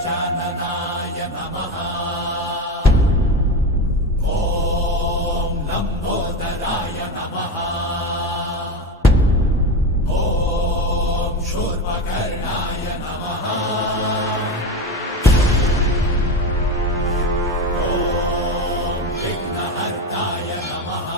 गजाननाय नमः। ॐ लम्बोदराय नमः। ॐ शूर्पकर्णाय नमः। ॐ विघ्नहर्ताय नमः।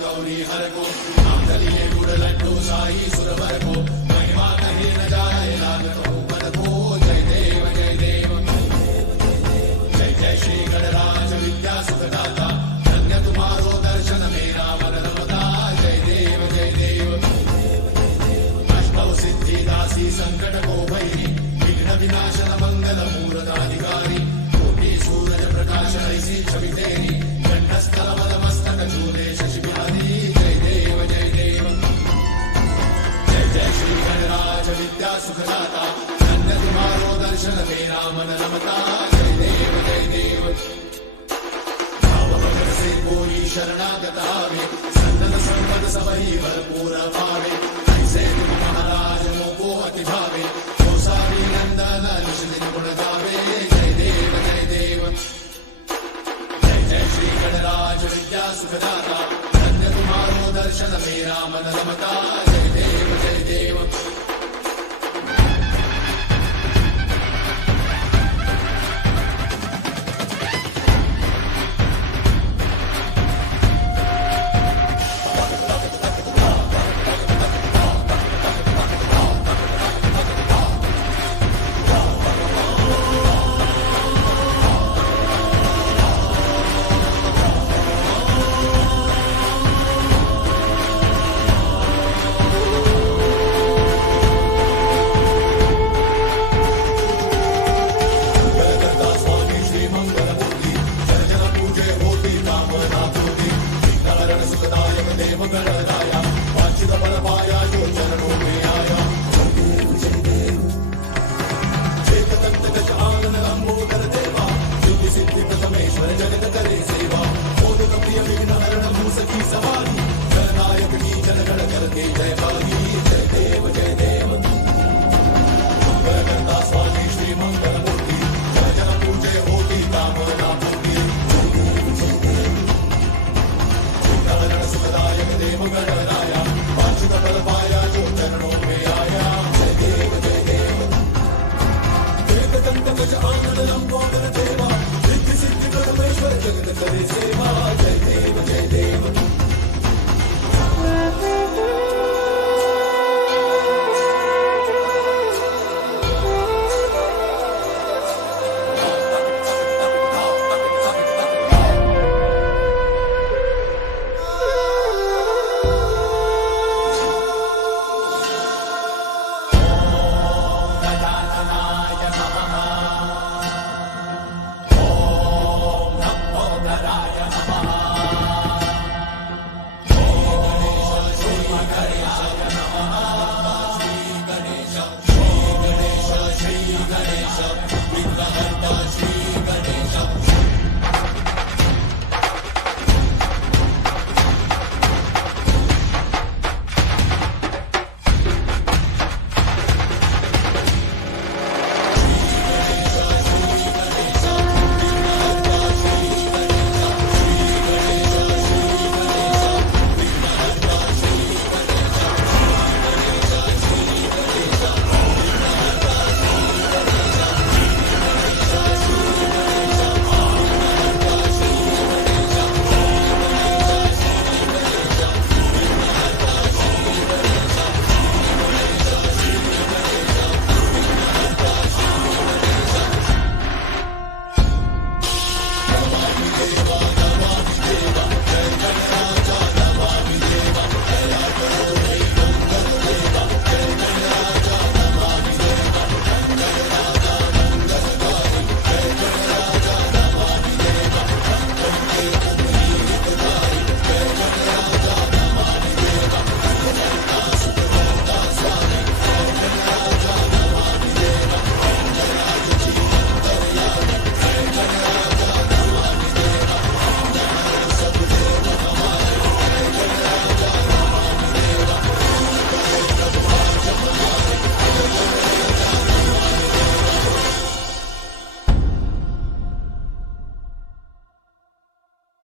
गौरी हर को आंगलिये गुड़ लड्डू साई सुरवर को महिमा कहे न जाए लागत ऊपर को। जय देव जय देव जय जय श्री गणराज विद्या सुखदाता। धन्य तुम्हारो दर्शन मेरा मन रमता। जय देव जय देव अष्टौ सिद्धि दासी संकट को भैरी विघ्न विनाशन मंगल मूर्धाधिकारी। कोटि सूरज प्रकाश ऐसी छवि तेरी कंठस्थल मद मस्तक चूरे शशि बिहारी। जय देव जय देव जय जय श्री गणराज विद्या सुखदाता। धन्य तुम्हारो दर्शन मेरा मन रमता। जय देव जय देव भाव भगत से कोई शरणागत आवे। संतन संपद सबही भरपूर पावे। ऐसे तुम महाराज मोको अति भावे। गोसावी नंदन निश्चित गुण गावे। जय देव जय देव जय जय श्री गणराज विद्या सुखदाता। धन्य तुम्हारो दर्शन मेरा मन रमता। जय देव जय देव जगत करे सेवा।